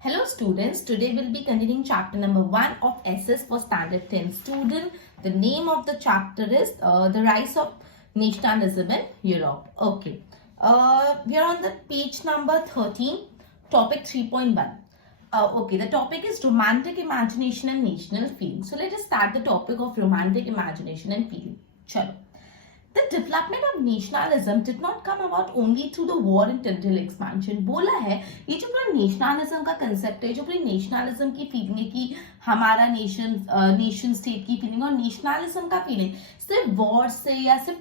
Hello students, today we'll be continuing chapter number 1 of SS for standard 10 student. The name of the chapter is The Rise of Nationalism in Europe. Okay, we are on the page number 13, topic 3.1. Okay, the topic is romantic imagination and national feeling. So let us start the topic of romantic imagination and feeling. Chalo. The development of nationalism did not come about only through the war and territorial expansion. बोला है ये जो पूरा nationalism का concept है, जो पूरी nationalism की फीलिंग है कि हमारा नेशन स्टेट की फीलिंग और नेशनलिज्म का फीलिंग सिर्फ वॉर से या सिर्फ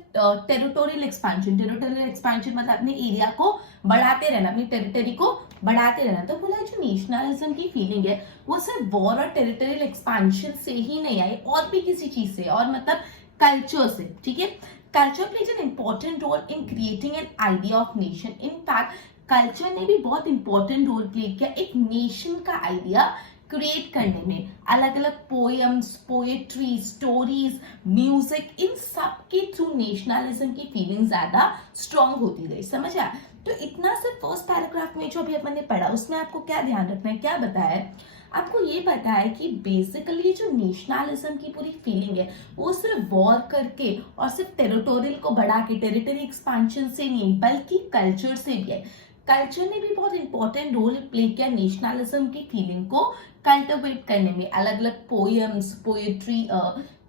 टेरिटोरियल एक्सपेंशन मतलब अपने एरिया को बढ़ाते रहना, अपनी टेरिटरी को बढ़ाते रहना. तो बोला जो नेशनलिज्म की फीलिंग है वो सिर्फ वॉर और टेरिटोरियल एक्सपेंशन से ही नहीं आई, और भी किसी चीज से, और मतलब कल्चर से. ठीक है, culture plays an important role in creating an idea of nation. In fact, culture ने भी बहुत important role play किया एक nation का idea क्रिएट करने में. अलग अलग पोएम्स, पोएट्री, स्टोरीज, म्यूजिक, इन सब के थ्रू नेशनलिज्म की फीलिंग ज्यादा स्ट्रॉन्ग होती गई. समझ आया? तो इतना सिर्फ फर्स्ट पैराग्राफ में जो अभी अपन ने पढ़ा उसमें आपको क्या ध्यान रखना है, क्या बताया है? आपको ये पता है कि बेसिकली जो नेशनलिज्म की पूरी फीलिंग है वो सिर्फ वॉर करके और सिर्फ टेरिटोरियल को बढ़ा के, टेरिटरी एक्सपेंशन से नहीं बल्कि कल्चर से भी है. कल्चर ने भी बहुत इंपॉर्टेंट रोल प्ले किया नेशनलिज्म की फीलिंग को कल्टिवेट करने में. अलग अलग poems,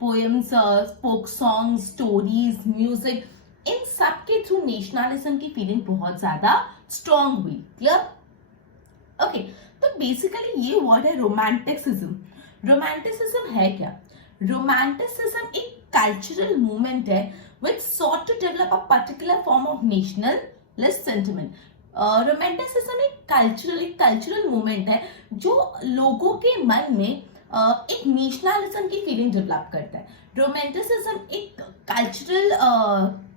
poems, folk song, stories, music, इन सब के थ्रू नेशनलिज्म की फीलिंग बहुत ज्यादा स्ट्रॉन्ग हुई. क्लियर? ओके, तो बेसिकली ये वर्ड है रोमांटिसिज्म. रोमांटिसिज्म है क्या? रोमांटिसिज्म एक कल्चरल मूवमेंट है which sought to develop a particular form of nationalist sentiment. Romanticism एक कल्चरल मूवमेंट है जो लोगों के मन में एक नेशनलिज्म की फीलिंग डेवलप करता है. रोमांटिसिज्म एक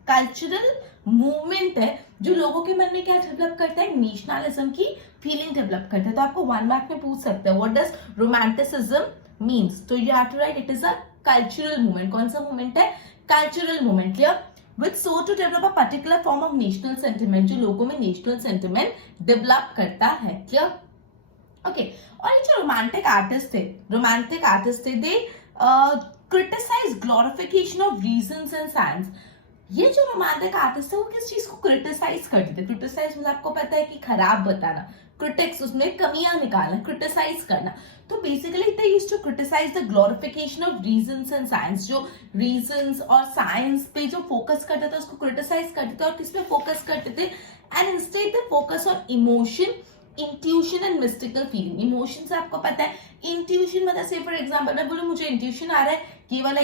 कल्चरल मूवमेंट है जो लोगों के मन में क्या डेवलप करता है, नेशनलिज्म की फीलिंग डेवलप करता है. तो आपको 1 मार्क में पूछ सकते हैं व्हाट डज रोमांटिसिज्म मीन्स. तो you have to write it is a cultural movement. कौन सा मूवमेंट है? Cultural movement. Clear? Which so to develop a particular form of national sentiment, जो लोगों में नेशनल सेंटिमेंट डेवलप करता है. क्लियर? ओके, और ये जो रोमांटिक आर्टिस्ट थे they criticise glorification of reasons and science. ये जो रोमांटिक आर्टिस्ट है वो किस चीज को क्रिटिसाइज करते थे? क्रिटिसाइज मतलब आपको पता है कि खराब बताना, क्रिटिक्स, उसमें कमियां निकालना, क्रिटिसाइज करना. तो basically they used to criticise the glorification of reasons and science. जो रीजंस और साइंस पे जो फोकस करते थे उसको क्रिटिसाइज करते थे. और किस पे फोकस करते थे? And instead they focus on emotion, intuition and mystical feeling. Emotion से आपको पता है, इंट्यूशन मतलब से फॉर एग्जाम्पल मैं बोलूं मुझे इंट्यूशन आ रहा है, ये वाला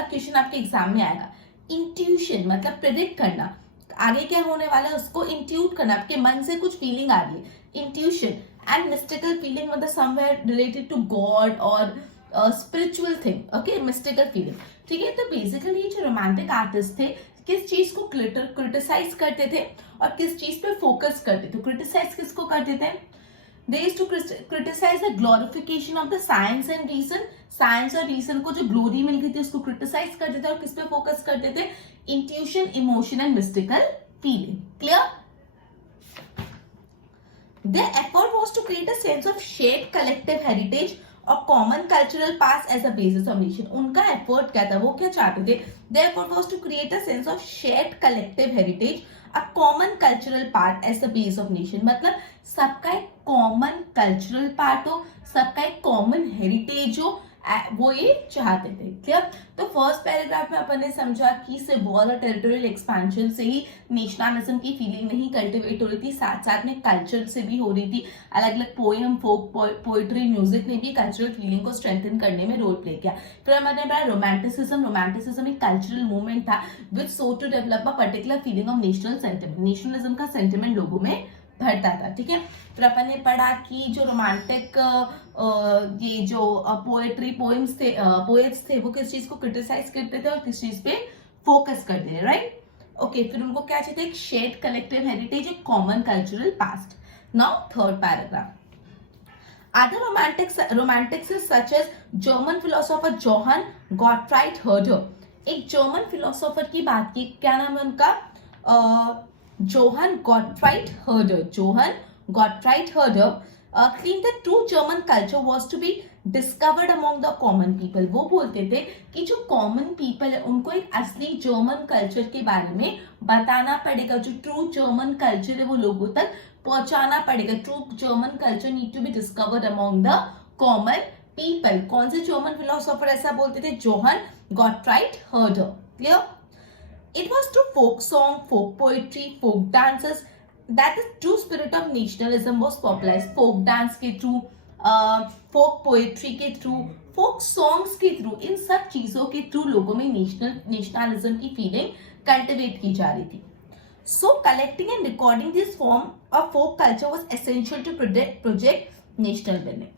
क्वेश्चन आपके एग्जाम में आएगा. इंट्यूशन मतलब प्रेडिक्ट करना, आगे क्या होने वाला है उसको इंट्यूट करना, आपके मन से कुछ फीलिंग आ रही है, इंट्यूशन. एंड मिस्टिकल फीलिंग मतलब समवेयर रिलेटेड टू गॉड और spiritual thing. Okay, mystical feeling. ठीक है, तो बेसिकली जो रोमांटिक आर्टिस्ट थे किस चीज को क्रिटिसाइज करते थे और किस चीज पे फोकस करते थे? क्रिटिसाइज किसको करते थे? They used to criticize the glorification of the science and reason. Science और रीजन को जो ग्लोरी मिल गई थी उसको क्रिटिसाइज करते थे और किस पे फोकस करते थे? Intuition, emotion and mystical feeling. Clear? Their effort was to create a sense of shared collective heritage और common cultural past as a basis of nation. उनका एफर्ट क्या था, वो क्या चाहते थे? Their effort was to create a sense of shared collective heritage, a common cultural part as the base of nation. मतलब सबका एक कॉमन कल्चरल पार्ट हो, सबका एक कॉमन हेरिटेज हो, वो ये चाहते थे. क्लियर? तो फर्स्ट पैराग्राफ में अपन ने समझा कि सिर्फ वॉर और टेरिटोरियल एक्सपेंशन से ही नेशनलिज्म की फीलिंग नहीं कल्टिवेट हो रही थी, साथ साथ में कल्चर से भी हो रही थी. अलग अलग पोएम, फोक पोएट्री, म्यूजिक ने भी कल्चरल फीलिंग को स्ट्रेंथन करने में रोल प्ले किया. फिर हमने पढ़ा रोमांटिसिज्म एक कल्चरल मूवमेंट था which so to develop a particular feeling of national sentiment. Nationalism का सेंटिमेंट लोगों में भरता था. ठीक है, फिर अपन ने पढ़ा कि जो रोमांटिक ये जो पोएट्री, पोएम्स थे, पोएट्स थे, वो किस चीज को क्रिटिसाइज करते थे और किस चीज पे फोकस करते थे. राइट? ओके, फिर उनको क्या चाहिए? एक शेयर्ड कलेक्टिव हेरिटेज, एक common cultural past. Now third paragraph. Other romantics such as German philosopher Johann Gottfried Herder. एक जर्मन फिलोसोफर की बात की, क्या नाम है उनका? Johan Gottfried हर्डर. claimed that true German culture was to be discovered among the common people. वो बोलते थे कि जो common people है उनको एक असली जर्मन कल्चर के बारे में बताना पड़ेगा, जो ट्रू जर्मन कल्चर है वो लोगों तक पहुंचाना पड़ेगा. True German culture need to be discovered among the common people. कौन से जर्मन फिलोसोफर ऐसा बोलते थे? Johann Gottfried Herder. Clear? It was through folk song, folk poetry, folk dances that the true spirit of nationalism was popularized. Folk dance के through, folk poetry के through, folk songs के through, इन सब चीजों के through लोगों में nationalism की feeling cultivate की जा रही थी. So collecting and recording this form of folk culture was essential to project national building.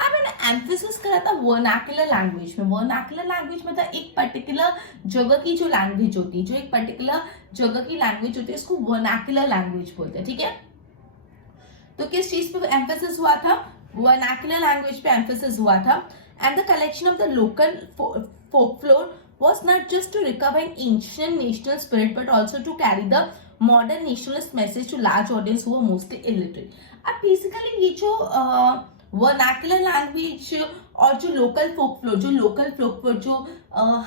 अब मैंने एम्फेसिस करा था वर्नाकुलर लैंग्वेज में. वर्नाकुलर लैंग्वेज मतलब एक पर्टिकुलर जगह की जो लैंग्वेज होती है, जो एक पर्टिकुलर जगह की लैंग्वेज होती है, उसको वर्नाकुलर लैंग्वेज बोलते हैं. ठीक है, तो किस चीज पे एम्फेसिस हुआ था? वर्नाकुलर लैंग्वेज पे एम्फेसिस हुआ था. And the collection of the local folklore was not just to recover an ancient national spirit but also to carry the modern nationalist message to large audience who were mostly illiterate. अब basically ये जो vernacular language और जो local folk जो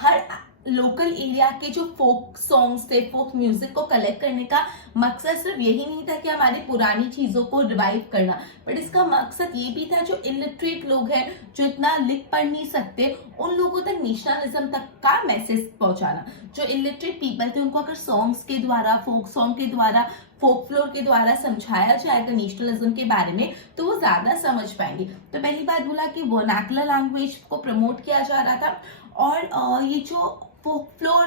हर local area के जो folk songs थे, folk music को कलेक्ट करने का मकसद सिर्फ यही नहीं था कि हमारी पुरानी चीजों को रिवाइव करना, बट इसका मकसद ये भी था जो इलिटरेट लोग हैं, जो इतना लिख पढ़ नहीं सकते, उन लोगों तक नेशनलिज्म तक का मैसेज पहुंचाना. जो इलिटरेट पीपल थे उनको अगर सॉन्ग्स के द्वारा, फोक सॉन्ग के द्वारा, फोक फ्लोर के द्वारा समझाया जाएगा नेशनलिज्म के बारे में तो वो ज्यादा समझ पाएंगे. तो पहली बात बोला कि वर्नाकुलर लैंग्वेज को प्रमोट किया जा रहा था. और ये जो फोक फ्लोर,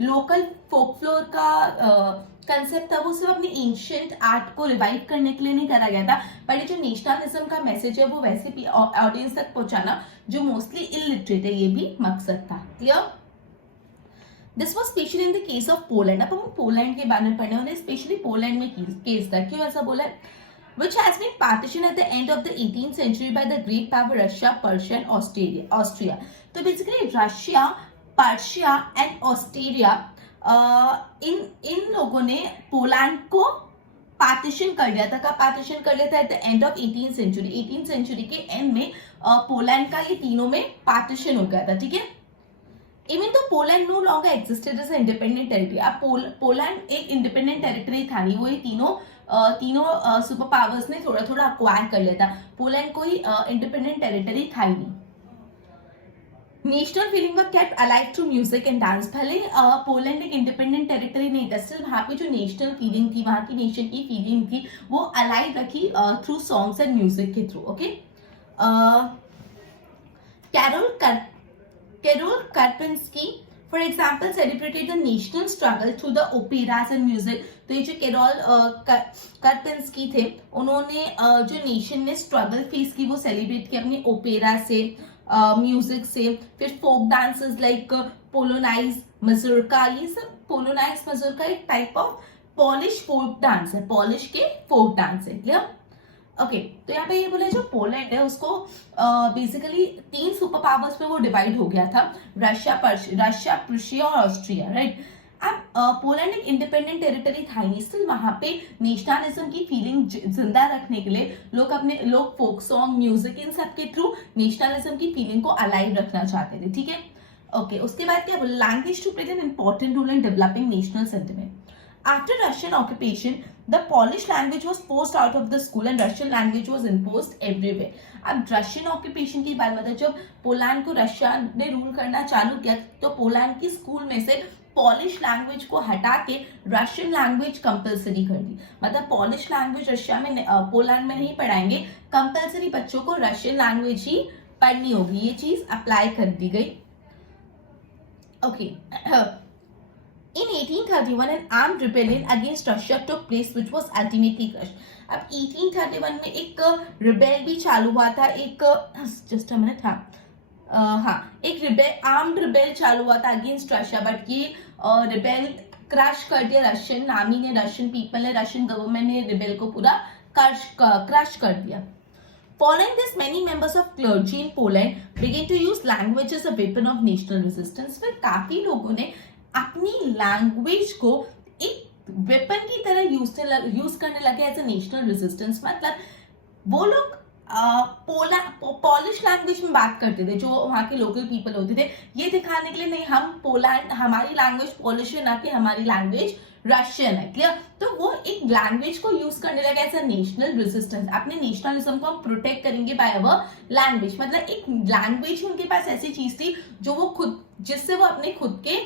लोकल फोक फ्लोर का कंसेप्ट था वो सिर्फ अपने एंशियंट आर्ट को रिवाइव करने के लिए नहीं करा गया था, पर ये जो नेशनलिज्म का मैसेज है वो वैसे भी ऑडियंस तक पहुंचाना जो मोस्टली इलिटरेट है, ये भी मकसद था. Clear? This was specially in the case of Poland. अब हम पोलैंड के बारे में पढ़ने वाले, स्पेशली पोलैंड में केस था. क्यों ऐसा बोला? which has been partitioned at the end of the 18th century by the great power Russia, Persia and Austria. तो basically Russia, Persia and Australia, इन लोगों ने पोलैंड को पार्टीशन कर लिया था. कब पार्टीशन कर लिया था? At the end of 18th century. 18th century के एंड में पोलैंड का ये तीनों में पार्टीशन हो गया था. ठीक है, इवन तो Poland no longer existed as independent territory. अब पोलैंड एक इंडिपेंडेंट टेरिटरी था नहीं, वो ये तीनों सुपर पावर्स ने थोड़ा थोड़ा अक्वायर कर लिया था. पोलैंड कोई इंडिपेंडेंट टेरिटरी था ही नहीं. National feeling were kept alive through music and dance. भले पोलैंड एक इंडिपेंडेंट टेरिटरी नहीं था, स्टिल वहां पे जो नेशनल फीलिंग थी, वहां की नेशन की फीलिंग थी, वो अलाइव रखी थ्रू सॉन्ग्स एंड म्यूजिक के through. Okay, Karol Karpinski, for example, celebrated the national struggle through the operas and music. तो ये जो कैरोल कार्पिंस्की थे, उन्होंने जो नेशन ने स्ट्रगल फेस की वो सेलिब्रेट किया अपने ओपेरा से, म्यूजिक से. फिर फोक डांसेस लाइक पोलोनाइज मजूरका. ये सब पोलोनाइज मजूरका एक type of Polish folk dance है, पॉलिश के फोक डांस है. क्लियर? ओके, तो यहाँ पे ये बोला जो पोलैंड है उसको बेसिकली 3 सुपर पावर्स पे वो डिवाइड हो गया था, रशिया, प्रुशिया और ऑस्ट्रिया. राइट? अब पोलैंड एक इंडिपेंडेंट टेरिटरी था ही नहीं, स्टिल वहां पे नेशनलिज्म की फीलिंग जिंदा रखने के लिए लोग फोक सॉन्ग, म्यूजिक, इन सब के थ्रू नेशनलिज्म की फीलिंग को अलाइव रखना चाहते थे. ठीक है, ओके. उसके बाद क्या बोला? Language to play an important role in developing national sentiment. After Russian occupation, the Polish language was forced out of the school and Russian language was imposed everywhere. अब रशियन ऑक्यूपेशन की बात बताओ, जब Poland को Russia ने rule करना चालू किया तो पोलैंड की स्कूल में से पॉलिश लैंग्वेज को हटा के रशियन लैंग्वेज कंपलसरी कर दी. मतलब पॉलिश लैंग्वेज रशिया में, पोलैंड में नहीं पढ़ाएंगे, कंपलसरी बच्चों को रशियन लैंग्वेज ही पढ़नी होगी. ये चीज अप्लाई कर दी गई. Okay. In 1831, an armed rebellion against Russia took place, which was ultimately crushed. अब 1831 में एक रिबेल भी चालू हुआ था, एक जस्ट अ मिनट, एक आर्म्ड रिबेल चालू हुआ था अगेंस्ट रशिया, बट ये रिबेल क्रश कर दिया रशियन आर्मी ने, रशियन पीपल ने, रशियन गवर्नमेंट ने रिबेल को पूरा क्रश कर दिया. Following this, many members of clergy in Poland began to use language as a weapon of national resistance. फिर काफी लोगों ने अपनी लैंग्वेज को एक वेपन की तरह यूज करने लगे एज ए नेशनल रेजिस्टेंस. मतलब वो लोग पॉलिश लैंग्वेज में बात करते थे, जो वहाँ के लोकल पीपल होते थे, ये दिखाने के लिए नहीं हम पोलैंड, हमारी लैंग्वेज पॉलिश है, ना कि हमारी लैंग्वेज रशियन है। क्लियर? तो वो एक लैंग्वेज को यूज करने लगे एज अ नेशनल रेजिस्टेंस, अपने नेशनलिज्म को हम प्रोटेक्ट करेंगे बाय अवर लैंग्वेज। मतलब एक लैंग्वेज उनके पास ऐसी चीज थी जो वो खुद, जिससे वो अपने खुद के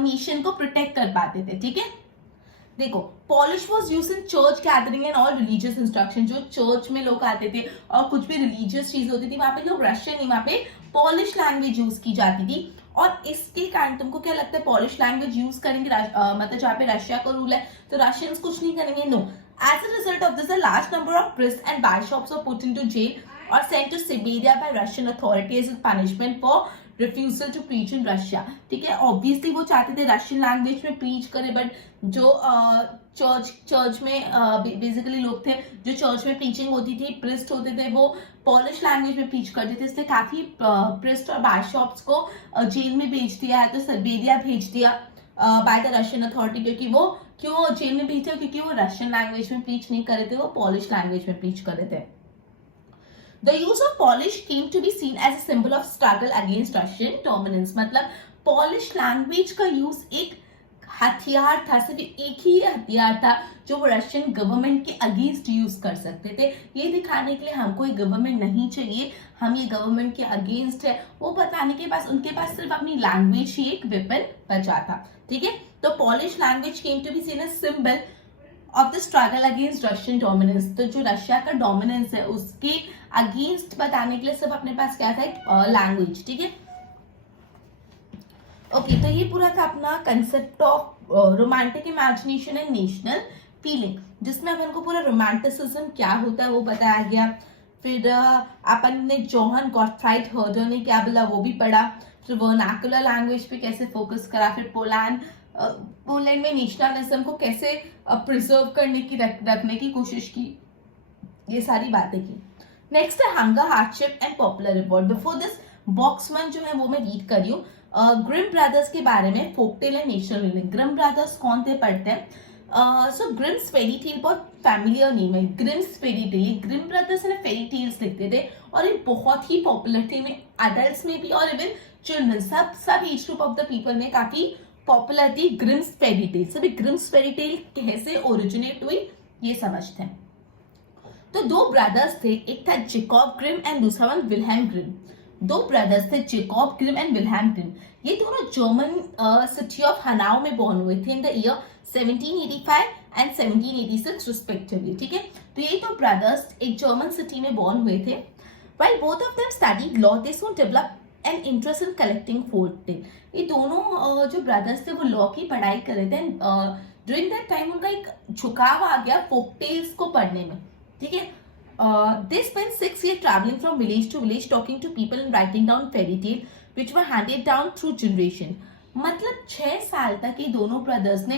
नेशन को प्रोटेक्ट कर पाते थे। ठीक है, देखो polish was use in church gathering and all religious instruction, जो चर्च में लोग आते थे और कुछ भी रिलीजियस चीज होती थी वहां पे लोग रशियन नहीं, वहां पे पॉलिश लैंग्वेज यूज की जाती थी। और इसके कारण तुमको क्या लगता है पॉलिश लैंग्वेज यूज करेंगे मतलब जहाँ पे रशिया का रूल है तो रशियंस कुछ नहीं करेंगे? No. As a result of this, a large number of priests and bishops were put into jail or sent to Siberia by Russian authorities as punishment for refusal to preach in Russia। ठीक है, obviously वो चाहते थे Russian language में preach करे, but जो church में basically लोग थे जो चर्च में प्रीचिंग होती थी, प्रिस्ट होते थे, वो पॉलिश लैंग्वेज में प्रीच करते थे, इसलिए काफी प्रिस्ट और बिशॉप्स को जेल में भेज दिया है, तो सर्बेरिया भेज दिया बाय द रशियन अथॉरिटी। क्योंकि वो क्यों जेल में भेज दिया? क्योंकि वो रशियन लैंग्वेज में प्रीच नहीं कर रहे थे, वो पॉलिश लैंग्वेज में प्रीच कर रहे थे। The use of Polish came to be seen as a symbol of struggle against Russian dominance। मतलब Polish language का यूज एक हथियार था, सिर्फ एक ही हथियार था जो वो रशियन गवर्नमेंट के अगेंस्ट यूज कर सकते थे। ये दिखाने के लिए हमको ये गवर्नमेंट नहीं चाहिए, हम ये गवर्नमेंट के अगेंस्ट है, वो बताने के पास उनके पास सिर्फ अपनी लैंग्वेज ही एक वेपन बचा था। ठीक है, तो Polish language came to be seen as symbol of the struggle against Russian dominance. तो जो रशिया का डोमिनेंस है उसके अगेंस्ट बताने के लिए सिर्फ अपने पास क्या था? लैंग्वेज। ठीक है, ओके, तो ये पूरा था अपना concept of romantic imagination and national feeling, जिसमें अपन को पूरा रोमांटिसिज्म क्या होता है वो बताया गया। फिर अपन ने जोहन गॉटफ्राइड हर्डर ने क्या बोला वो भी पढ़ा, फिर वर्नाकुलर लैंग्वेज पे कैसे फोकस करा, फिर पोलैंड में नेशनलिज्म को कैसे प्रिजर्व करने की रखने की कोशिश की, ये सारी बातें की। नेक्स्ट है hunger, hardship and popular reward. Before this box 1 जो है वो मैं रीड कर रही हूँ ग्रिम ब्रदर्स के बारे में, folktale and national reading. Grimm brothers कौन थे पढ़ते हैं? सो ग्रिम्स फेरी टेल बहुत फैमिलियर नेम है, ग्रिम्स फेरी टेल। ये ग्रिम ब्रदर्स ने फेरी टेल्स लिखते थे और ये बहुत ही पॉपुलर थे, में अडल्ट में भी और इवन चिल्ड्रन, सब age group of the people में काफी पॉपुलर थी ग्रिम्स फेरी टेल। सभी ग्रिम्स फेरी टेल कैसे ओरिजिनेट हुई ये समझते हैं। तो दो ब्रदर्स थे, एक था जेकॉब ग्रिम एंड दूसरा वन विल्हेम ग्रिम। दो ब्रदर्स थे Jacob Grimm and Wilhelm Grimm. ये दोनों जर्मन सिटी ऑफ हनाउ में बॉर्न हुए थे इन द ईयर 1785 एंड 1786 रिस्पेक्टिवली। ठीक है, तो ये तो ब्रदर्स एक जर्मन सिटी में बॉर्न हुए थे। While both of them studied law, they soon developed an interest in collecting folktale। ये दोनों जो ब्रदर्स थे वो लॉ की पढ़ाई कर रहे थे। ड्यूरिंग दैट टाइम उनका एक झुकाव आ गया फोकटेल्स को पढ़ने में। ठीक है, they spent 6 years traveling from village to village, talking to people and writing down fairy tale which were handed down through generation। मतलब 6 साल तक ये दोनों ब्रदर्स ने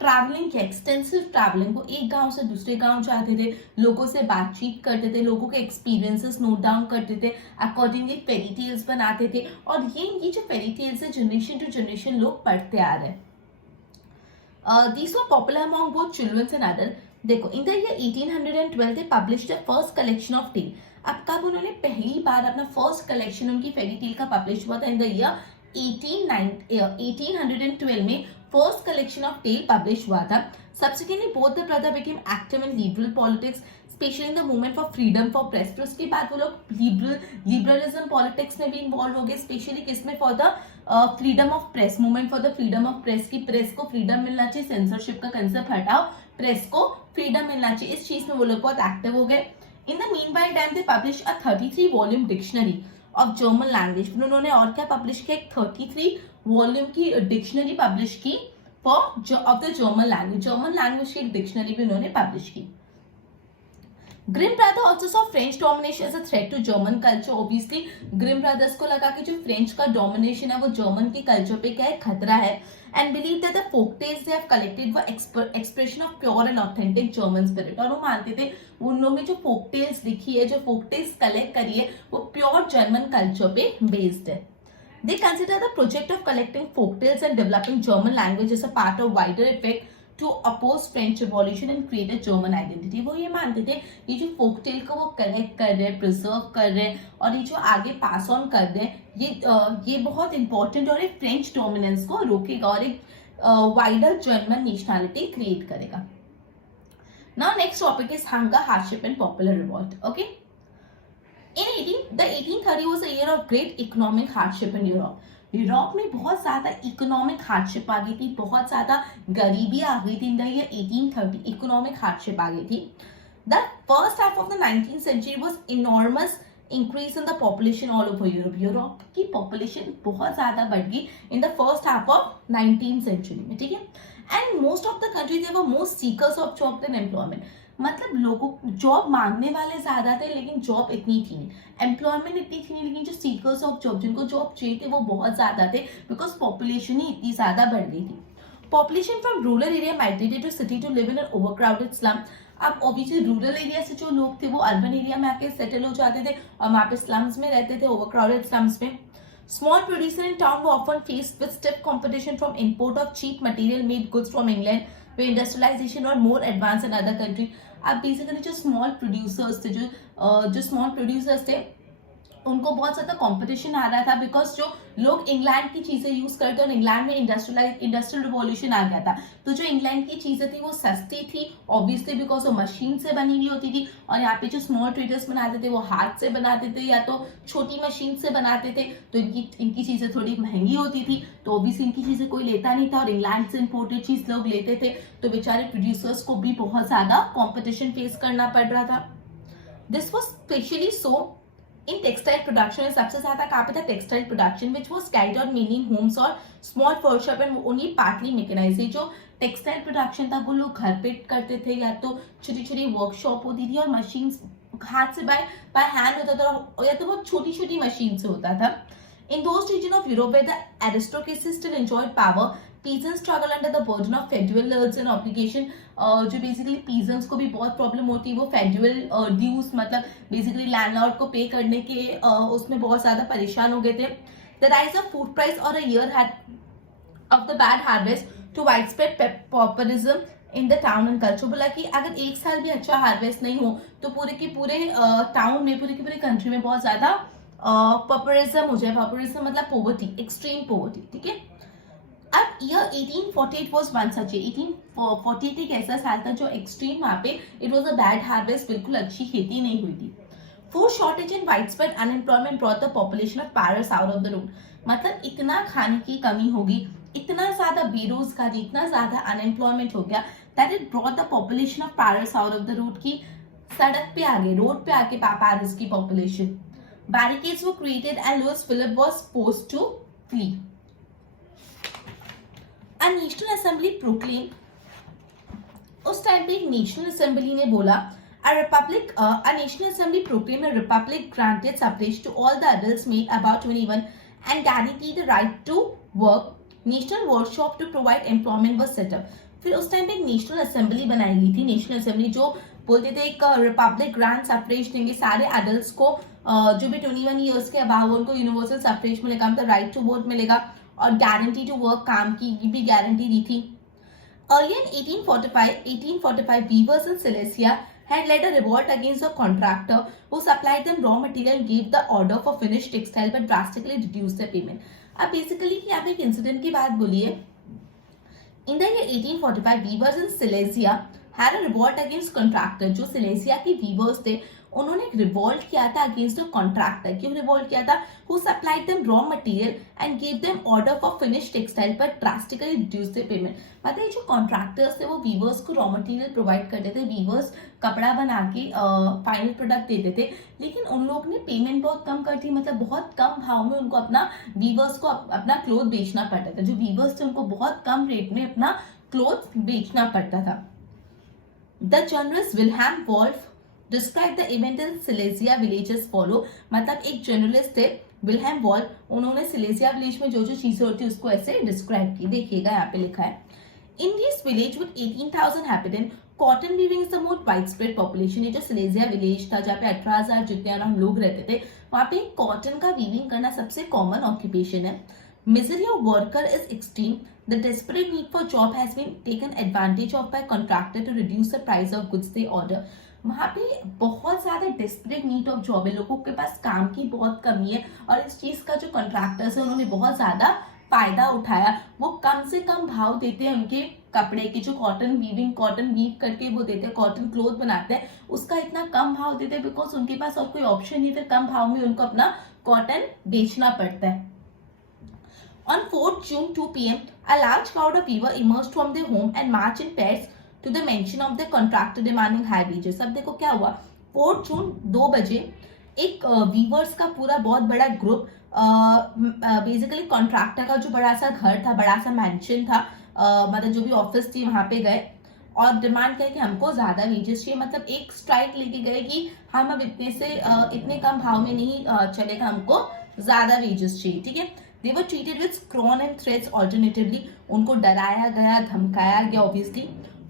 ट्रैवलिंग किया, एक्सटेंसिव ट्रैवलिंग, को एक गांव से दूसरे गांव जाते थे, लोगों से बातचीत करते थे, लोगों के एक्सपीरियंसेस नोट डाउन करते थे, अकॉर्डिंगली फेरी टेल्स बनाते थे, और ये जो फेरी टेल्स है जनरेशन टू जनरेशन लोग पढ़ते आ रहे हैं। These were popular among both childrens and adult. देखो in the year 1812 they published the first collection of tale. अब कब उन्होंने पहली बार अपना फर्स्ट कलेक्शन उनकी फेरी टेल का पब्लिश हुआ था? इन द ईयर 1812 में first collection of tale publish हुआ था। Subsequently both the brother became active in liberal politics, specially in the movement for freedom for press. फिर उसके बाद वो लोग लिबरलिज्म पॉलिटिक्स में भी इन्वॉल्व हो गए, स्पेशली किसमें? For the freedom of press, movement for the freedom of press की प्रेस को फ्रीडम मिलना चाहिए, सेंसरशिप का कंसेप्ट हटाओ, प्रेस को फ्रीडम मिलना चाहिए, इस चीज में वो लोग बहुत एक्टिव हो गए। In the meanwhile time they publish a 33 volume dictionary of German language. फिर उन्होंने और क्या पब्लिश किया? 33 वॉल्यूम की डिक्शनरी पब्लिश की for of the German language. German language की एक डिक्शनरी भी उन्होंने पब्लिश की। Grimm brother also saw French domination as a threat to German culture. Obviously Grimm brothers को लगा कि जो फ्रेंच का डोमिनेशन है वो जर्मन के कल्चर पे क्या है? खतरा है। And believe that the folk tales they have collected were expression of pure and authentic German spirit. और वो मानते थे उन लोगों ने जो फोक टेल्स लिखी है, जो फोक टेल्स कलेक्ट करी है, वो प्योर जर्मन कल्चर पे बेस्ड है। They consider the project of collecting folktales and developing German language as a part of wider effort to oppose French revolution and create a German identity. वो ये मानते थे ये जो फोक टेल को वो कलेक्ट कर रहे हैं, प्रिजर्व कर रहे हैं और ये जो आगे पास ऑन कर रहे हैं, ये बहुत इंपॉर्टेंट और एक फ्रेंच डोमिनेंस को रोकेगा और एक वाइडर जर्मन नेशनैलिटी क्रिएट करेगा। Now next topic is hunger, hardship and popular revolt. Okay, the 1830 was a year of great economic hardship in Europe. Europe में बहुत ज्यादा इकोनॉमिक हार्डशिप आ गई थी, बहुत ज्यादा गरीबी आ गई थी। In the year 1830 economic hardship आ गई थी। The first half of the 19th century was enormous increase in the population all over Europe. Europe की पॉपुलेशन बहुत ज्यादा बढ़ गई in the first half of 19th century में, ठीक है। And most of the country they were more seekers of job than employment. मतलब लोगों जॉब मांगने वाले ज्यादा थे लेकिन जॉब इतनी थी नहीं, एम्प्लॉयमेंट इतनी थी नहीं, लेकिन जो सीकर्स ऑफ जॉब, जिनको जॉब चाहिए थे, वो बहुत ज्यादा थे बिकॉज पॉपुलेशन ही इतनी ज्यादा बढ़ गई थी। Population from rural area migrated to city to live in an overcrowded slum. अब ऑब्वियसली रूरल एरिया से जो लोग थे वो अर्बन एरिया में आके सेटल हो जाते थे और वहां पे स्लम्स में रहते थे, ओवरक्राउडेड स्लम्स में। Small producer in town were often faced with stiff competition from import of cheap material made goods from England, where industrialization was more advanced in other countries. अब बेसिकली जो small producers थे, जो small producers थे, उनको बहुत ज्यादा competition आ रहा था बिकॉज जो लोग इंग्लैंड की चीजें यूज करते और इंग्लैंड में इंडस्ट्रियल रिवॉल्यूशन आ गया था, तो जो इंग्लैंड की चीजें थी वो सस्ती थी ऑब्वियसली बिकॉज वो मशीन से बनी हुई होती थी, और यहाँ पे जो स्मॉल ट्रेडर्स बनाते थे वो हाथ से बनाते थे या तो छोटी मशीन से बनाते थे, तो इनकी चीजें थोड़ी महंगी होती थी, तो ऑब्वियसली इनकी चीजें कोई लेता नहीं था और इंग्लैंड से इंपोर्टेड चीज लोग लेते थे, तो बेचारे प्रोड्यूसर्स को भी बहुत ज्यादा कॉम्पिटिशन फेस करना पड़ रहा था। This was specially so in textile production. सबसे ज्यादा कहाँ पे था? Textile production which was carried out mainly in homes और small workshop and only partly mechanised. जो टेक्सटाइल प्रोडक्शन था वो लोग घर पे करते थे या तो छोटी छोटी वर्कशॉप होती थी और मशीन हाथ से बाय हैंड होता था या तो बहुत छोटी छोटी मशीन से होता था। In those regions of Europe where the aristocracy still enjoyed power, peasants struggle under the burden of feudal dues and obligation. जो बेसिकली peasants को भी बहुत प्रॉब्लम होती है, वो feudal dues मतलब बेसिकली लैंडलॉर्ड को पे करने के उसमें बहुत ज्यादा परेशान हो गए थे। The rise of food price or a year had of the bad harvest to widespread pauperism in the town and culture. बोला कि अगर एक साल भी अच्छा हार्वेस्ट नहीं हो तो पूरे के पूरे टाउन में, पूरे के पूरे कंट्री में बहुत ज्यादा पॉपुलिज्म हो जाए। पॉपुलिज्म मतलब पोवर्टी, एक्सट्रीम पोवर्टी, ठीक है। अब ईयर 1848 वाज वन सच। 1848 एक ऐसा साल था जो एक्सट्रीम, वहां पे it was a bad harvest, बिल्कुल अच्छी खेती नहीं हुई थी। Food shortage and widespread unemployment brought the population of Paris out of the route. मतलब इतना खाने की कमी होगी, इतना ज्यादा बेरोजगारी, इतना ज्यादा अनएम्प्लॉयमेंट हो गया that it brought the population of Paris out of the route की सड़क पे आ गई, रोड पे आके पेरिस की population. Barricades were created and Louis Philippe was forced to flee. A National Assembly proclaimed, उस टाइम पे एक नेशनल असेंबली ने बोला a National Assembly proclaimed a republic, granted suffrage to all the adults made about 21 and guaranteed the right to work. National workshop to provide employment was set up. फिर उस time पे एक national assembly बनाई गई थी, national assembly जो बोलते थे एक रिपब्लिक ग्रांट सफरेज देंगे सारे एडल्ट्स को, जो भी 21 ईयर्स के अबाव उनको यूनिवर्सल सफरेज मिलेगा, मतलब राइट टू वोट मिलेगा और गारंटी टू वर्क, काम की भी गारंटी दी थी। Early in 1845 weavers in Silesia had led a revolt against a contractor who supplied them raw material and gave the order for finished textile but drastically reduced their payment. अब basically यहाँ पे एक incident की बात बोली है। In the year 1845 weavers in Silesia had a revolt against contractor. जो Silesia के वीवर्स थे उन्होंने एक रिवोल्ट किया था अगेंस्ट द कॉन्ट्रैक्टर। क्यों रिवोल्ट किया था? Who supplied them raw material and give them order for finish textile पर ड्रास्टिकली रिड्यूस द पेमेंट। मतलब ये जो कॉन्ट्रैक्टर्स थे वो वीवर्स को रॉ मटेरियल प्रोवाइड करते थे, वीवर्स कपड़ा बना के फाइनल प्रोडक्ट देते थे, लेकिन उन लोग ने पेमेंट बहुत कम कर दी, मतलब बहुत कम भाव में उनको अपना वीवर्स को अपना क्लोथ बेचना पड़ता था। जो वीवर्स थे उनको बहुत कम रेट में अपना क्लोथ बेचना पड़ता था। The journalist Wilhelm Wolff describe the event in Silesia village as follow. मतलब एक जर्नलिस्ट थे विल्हेम वॉल्फ, उन्होंने सिलेसिया विलेज में जो जो चीजें होती है उसको ऐसे डिस्क्राइब की। देखिएगा यहाँ पे लिखा है, in this village with 18,000 inhabitants, cotton weaving is the most widespread population. ये जो सिलेसिया विलेज था जहाँ पे 18,000 जितने लोग रहते थे, वहां पे कॉटन का वीविंग करना सबसे कॉमन ऑक्यूपेशन है। Misery of worker is extreme. The desperate need for job has been taken advantage of by contractor to reduce the price of goods they order. वहाँ पे बहुत ज्यादा डेस्परेट नीड ऑफ जॉब है, लोगों के पास काम की बहुत कमी है और इस चीज का जो कॉन्ट्रैक्टर्स है उन्होंने बहुत ज्यादा फायदा उठाया। वो कम से कम भाव देते हैं उनके कपड़े की, जो कॉटन वीव करके वो देते हैं, कॉटन क्लोथ बनाते हैं, उसका इतना कम भाव देते हैं बिकॉज उनके पास और कोई ऑप्शन नहीं, फिर कम भाव में उनको अपना कॉटन बेचना पड़ता है। On 4th June 2 p.m., a large crowd of weavers emerged from their home and marched in pairs to the mansion of the contractor demanding high wages. अब देखो क्या हुआ, 4 जून 2 बजे एक वीवर्स का पूरा बहुत बड़ा ग्रुप बेसिकली कॉन्ट्रैक्टर का जो बड़ा सा घर था, बड़ा सा मैंशन था, मतलब जो भी ऑफिस थी वहां पे गए और डिमांड किया कि हमको ज्यादा वेजेस चाहिए। मतलब एक स्ट्राइक लेके गए कि हम अब इतने कम भाव में नहीं चलेगा, हमको ज्यादा वेजेस चाहिए। ठीक है, They were treated with scorn and threats alternatively. उनको डराया गया, धमकाया गया obviously.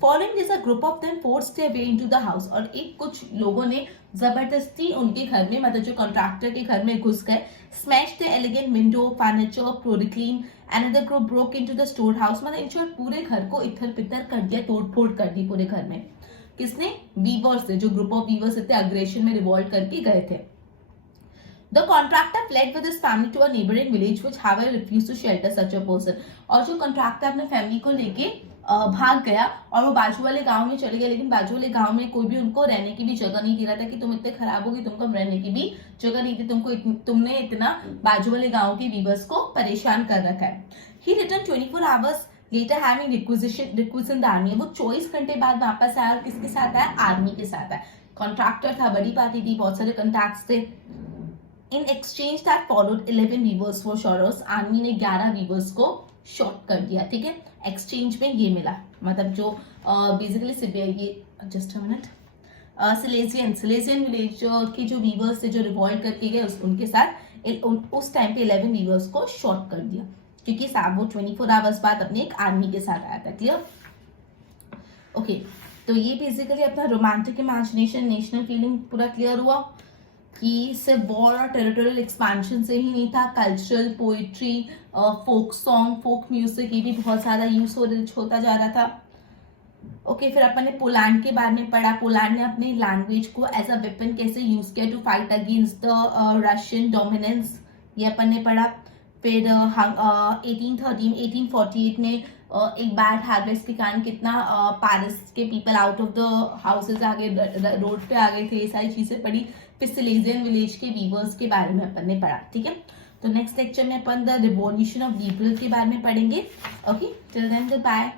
Following this, a group of them forced their way into the house. और एक कुछ लोगों ने जबरदस्ती उनके घर में, मतलब जो कॉन्ट्रैक्टर के घर में घुस गए, smashed the elegant window, furniture, thoroughly clean. Another group broke into the storehouse. मतलब इन शॉर्ट पूरे घर को इधर पितर कर दिया, तोड़फोड़ कर दी पूरे घर में। किसने? वीवर्स से, जो ग्रुप ऑफ वीवर्स थे, अग्रेशन में रिवॉल्ट करके गए थे। The contractor fled with his family to a neighboring village, which however refused to shelter such a person. और जो कॉन्ट्रैक्टर अपने फैमिली को लेके भाग गया और वो बाजू वाले गांव में चले गए, लेकिन बाजू वाले गांव में कोई भी उनको रहने की भी जगह नहीं दे रहा था कि तुम इतने खराब हो गए, तुमको रहने की भी जगह नहीं थी, तुमने इतना बाजू वाले गांव के वीवर्स को परेशान कर रखा है। He returned 24 hours later having requisitioned the army. वो 24 घंटे बाद वापस आया और किसके साथ आया? आर्मी के साथ आया। कॉन्ट्रैक्टर था, बड़ी पार्टी थी, बहुत सारे कॉन्टैक्ट्स थे। In exchange that followed 11 weavers for shorters. Army ने 11 वीवर्स को शॉर्ट कर दिया। ठीक है, एक्सचेंज में ये मिला, मतलब जो बेसिकली ये जस्ट अ मिनट, सिलेजियन विलेज के जो वीवर्स थे जो रिवॉल्ट करके गए, उनके साथ उस टाइम पे 11 वीवर्स को शॉर्ट कर दिया, क्योंकि साहब वो 24 आवर्स बाद अपने एक आर्मी के साथ आया था। क्लियर? ओके, तो ये बेसिकली अपना रोमांटिक इमेजिनेशन, नेशनल फीलिंग पूरा क्लियर हुआ कि सिर्फ वॉर और टेरिटोरियल एक्सपेंशन से ही नहीं था, cultural, poetry, folk song, folk music, ये भी बहुत ज्यादा यूज होता जा रहा था। ओके, फिर अपन ने पोलैंड के बारे में पढ़ा, पोलैंड ने अपने लैंग्वेज को एज अ वेपन कैसे यूज किया to fight against the Russian dominance, ये अपन ने पढ़ा। फिर 1848 में एक बैड हार्वेस्ट के कारण कितना पेरिस के people out of the houses आ गए, रोड पे आ गए थे, ये सारी चीजें पढ़ी। फिर सिलेजियन विलेज के वीवर्स के बारे में अपन ने पढ़ा। ठीक है, तो नेक्स्ट लेक्चर में अपन द रिवॉल्यूशन ऑफ लिबरल के बारे में पढ़ेंगे। Okay, till then good bye.